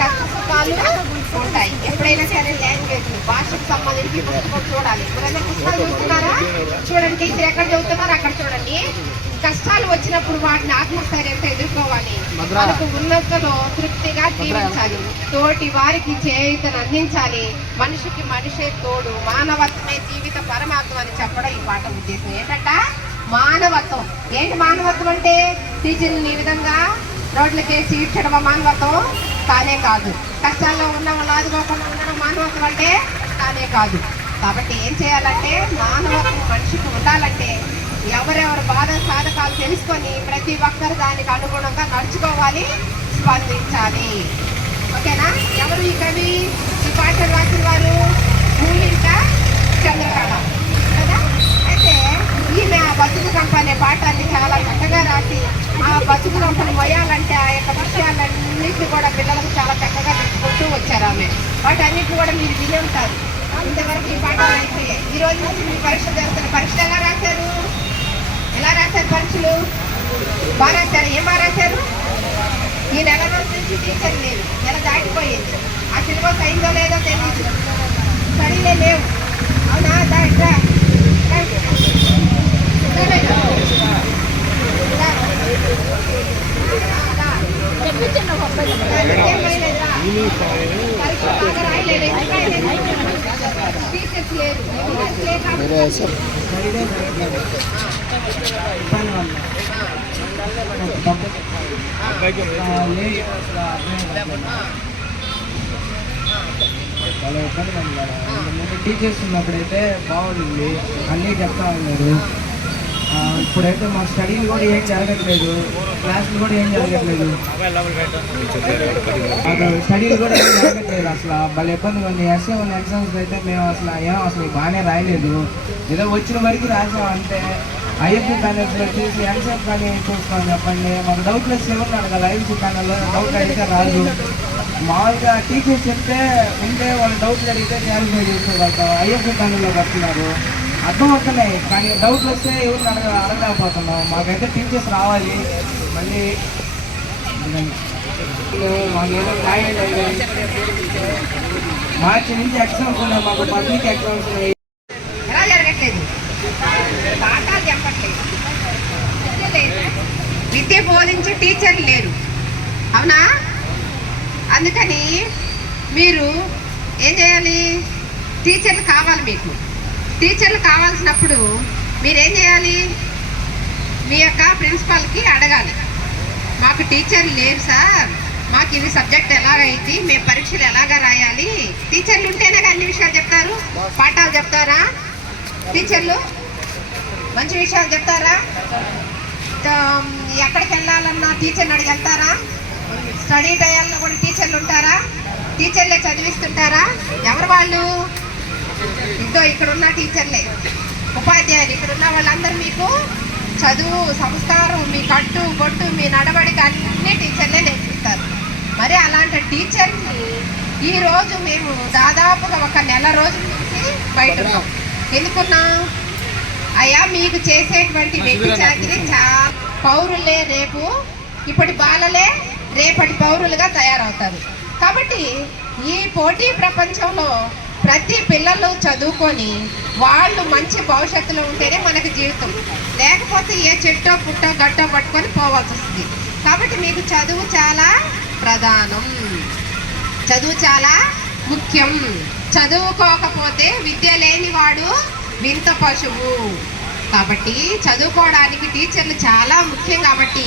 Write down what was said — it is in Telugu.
కష్ట సుఖాలు ఉంటాయి. ఎప్పుడైనా సరే లాంగ్వేజ్ భాషకు సంబంధించి పుస్తకం చూడాలి. ఎవరైనా పుస్తకాలు చూస్తున్నారా? చూడండి. టీచర్ ఎక్కడ చదువుతున్నారో అక్కడ చూడండి. కష్టాలు వచ్చినప్పుడు వాటిని ఆత్మస్థైర్యంతో ఎదుర్కోవాలి. మనకు ఉన్నతలో తృప్తిగా జీవించాలి. తోటి వారికి చేయుతను అందించాలి. మనిషికి మనిషే తోడు. మానవత్వమే జీవిత పరమాత్మ అని చెప్పడం ఈ పాట ఉద్దేశం. ఏంటంట? మానవత్వం. ఏంటి మానవత్వం అంటే? టీచర్ని ఈ విధంగా రోడ్లకేసి ఈడ్చడం మానవత్వం కానే కాదు. కష్టాల్లో ఉన్న వాళ్ళు ఉండడం మానవత్వం అంటే కానే కాదు. కాబట్టి ఏం చేయాలంటే మానవత్వం మనిషికి ఉండాలంటే ఎవరెవరు బాధ సాధకాలు తెలుసుకొని ప్రతి ఒక్కరు దానికి అనుగుణంగా నడుచుకోవాలి స్పందించాలి. ఓకేనా? ఎవరు ఈ కవి? ఈ పాటలు రాసిన వారు? భూమిక చంద్రకళ. కదా? అయితే ఈమె ఆ బతుకు కంప అనే పాఠాన్ని చాలా చక్కగా రాసి ఆ బతుకు కంపని మొయ్యాలంటే ఆ యొక్క విషయాలన్నింటినీ కూడా పిల్లలకు చాలా చక్కగా తెచ్చుకుంటూ వచ్చారు ఆమె. వాటన్నిటిని కూడా మీరు విని ఉంటారు. ఇంతవరకు ఈ పాఠాలు అయిపోయాయి ఈ రోజు నుంచి మీ పరీక్ష జరుగుతున్న పరీక్ష ఎలా రాశారు? ఎలా రాశారు పరీక్షలు? బాగా రాశారు? ఏం బాగా రాశారు? ఈ నెల రోజు నుంచి టీచర్ లేదు నెల దాటిపోయింది. ఆ సిలబస్ అయిందో లేదో తెలియదు స్టడీలే లేవు. అవునా? దా టీచర్స్ లేరు టీచర్స్ టీచర్స్ ఉన్నప్పుడైతే బాగుంది అన్నీ చెప్తా ఉన్నారు ఇప్పుడైతే మా స్టడీలు కూడా ఏం జరగట్లేదు. క్లాసులు కూడా ఏం జరగట్లేదు. అది స్టడీలు కూడా ఏం జరగట్లేదు అసలు. భలే ఇబ్బంది ఉంది. ఎస్ఏ వన్ ఎగ్జామ్స్ అయితే మేము అసలు ఏం అసలు బాగానే రాయలేదు. ఏదో వచ్చిన వరకు రాసాం అంటే ఐఎఫ్ఏ ప్యానల్స్ వచ్చేసి ఎన్సెఫ్ కానీ చూసుకోండి చెప్పండి. మాకు డౌట్లెస్ ఏమన్నా కదా ఐఎఫ్సీ ప్యానల్లో డౌట్ అడిగితే రాదు. మామూలుగా టీచర్స్ చెప్తే ఉంటే వాళ్ళు డౌట్లు అడిగితే క్లారిఫై చేసుకోగలుగుతాం ఐఎఫ్ఏ ప్యానల్లో వస్తున్నారు అర్థమవుతున్నాయి కానీ డౌట్లు వస్తే ఎవరిని అడగ అడగలేకపోతున్నాం. మాకైతే టీచర్స్ రావాలి. మళ్ళీ మాకు ఏదో రాయండి మార్చి నుంచి ఎగ్జామ్స్ ఉన్నాయి. మాకు పబ్లిక్ ఎగ్జామ్స్ ఉన్నాయి. ఎలా జరగట్లేదు? పాఠాలు చెప్పట్లేదు. విద్య విద్య బోధించే టీచర్లు లేరు. అవునా? అందుకని మీరు ఏం చేయాలి? టీచర్లు కావాలి మీకు. టీచర్లు కావాల్సినప్పుడు మీరేం చేయాలి? మీ యొక్క ప్రిన్సిపాల్కి అడగాలి. మాకు టీచర్లు లేరు సార్. మాకు ఇది సబ్జెక్ట్ ఎలాగైంది? మేము పరీక్షలు ఎలాగా రాయాలి? టీచర్లు ఉంటేనే అన్ని విషయాలు చెప్తారు. పాఠాలు చెప్తారా? టీచర్లు మంచి విషయాలు చెప్తారా? ఎక్కడికి వెళ్ళాలన్నా టీచర్ని అడిగి వెళ్తారా? స్టడీ టైంలో కూడా టీచర్లు ఉంటారా? టీచర్లే చదివిస్తుంటారా? ఎవరు వాళ్ళు? ఇదో ఇక్కడ ఉన్న టీచర్లే ఉపాధ్యాయులు ఇక్కడ ఉన్న వాళ్ళందరూ మీకు చదువు సంస్కారం మీ కట్టు బొట్టు మీ నడవడిక అన్ని టీచర్లే నేర్పిస్తారు. మరి అలాంటి టీచర్ని ఈ రోజు మేము దాదాపుగా ఒక నెల రోజుల నుంచి బయట ఉన్నాం ఎందుకున్నాం? అయ్యా మీకు చేసేటువంటి వ్యక్తి చాకరీ చాలా పౌరులే రేపు ఇప్పటి బాలలే రేపటి పౌరులుగా తయారవుతారు. కాబట్టి ఈ పోటీ ప్రపంచంలో ప్రతి పిల్లలు చదువుకొని వాళ్ళు మంచి భవిష్యత్తులో ఉంటేనే మనకు జీవితం. లేకపోతే ఏ చెట్టో పుట్టో గట్టో పట్టుకొని పోవాల్సి వస్తుంది. కాబట్టి మీకు చదువు చాలా ప్రధానం. చదువు చాలా ముఖ్యం. చదువుకోకపోతే విద్య లేనివాడు వింత పశువు. కాబట్టి చదువుకోవడానికి టీచర్లు చాలా ముఖ్యం కాబట్టి